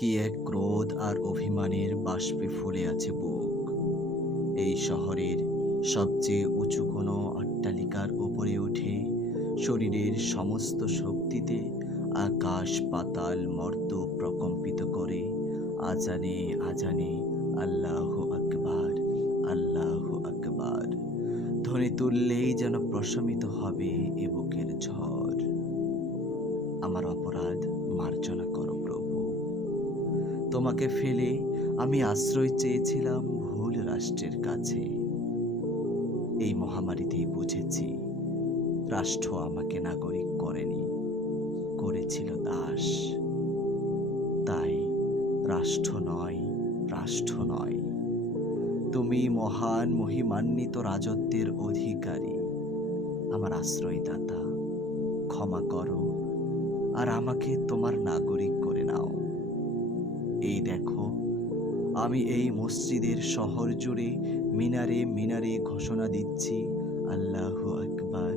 কি এক ক্রোধ আর অভিমানের বাষ্পে ফুলে আছে বুক। এই শহরের সবচেয়ে উঁচু কোনো অট্টালিকার উপরে উঠে শরীরের সমস্ত শক্তিতে আকাশ পাতাল মর্ত প্রকম্পিত করে আজানে আজানে আল্লাহু আকবার, আল্লাহু আকবার ধ্বনি তুললেই যেন প্রশমিত হবে এ বুকের ঝড়। আমার অপরাধ মার্জনা করো প্রভু। তোমাকে ফেলে আমি আশ্রয় চেয়েছিলাম ভুল রাষ্ট্রের কাছে। এই মহামারীতেই বুঝেছি রাষ্ট্র আমাকে নাগরিক করেনি, করেছিল দাস। তাই রাষ্ট্র নয়, রাষ্ট্র নয়, তুমি মহান মহিমান্বিত রাজত্বের অধিকারী। আমার আশ্রয়দাতা, ক্ষমা করো আর আমাকে তোমার নাগরিক করে নাও। এই দেখো, আমি এই মসজিদের শহর জুড়ে মিনারে মিনারে ঘোষণা দিচ্ছি, আল্লাহু আকবার,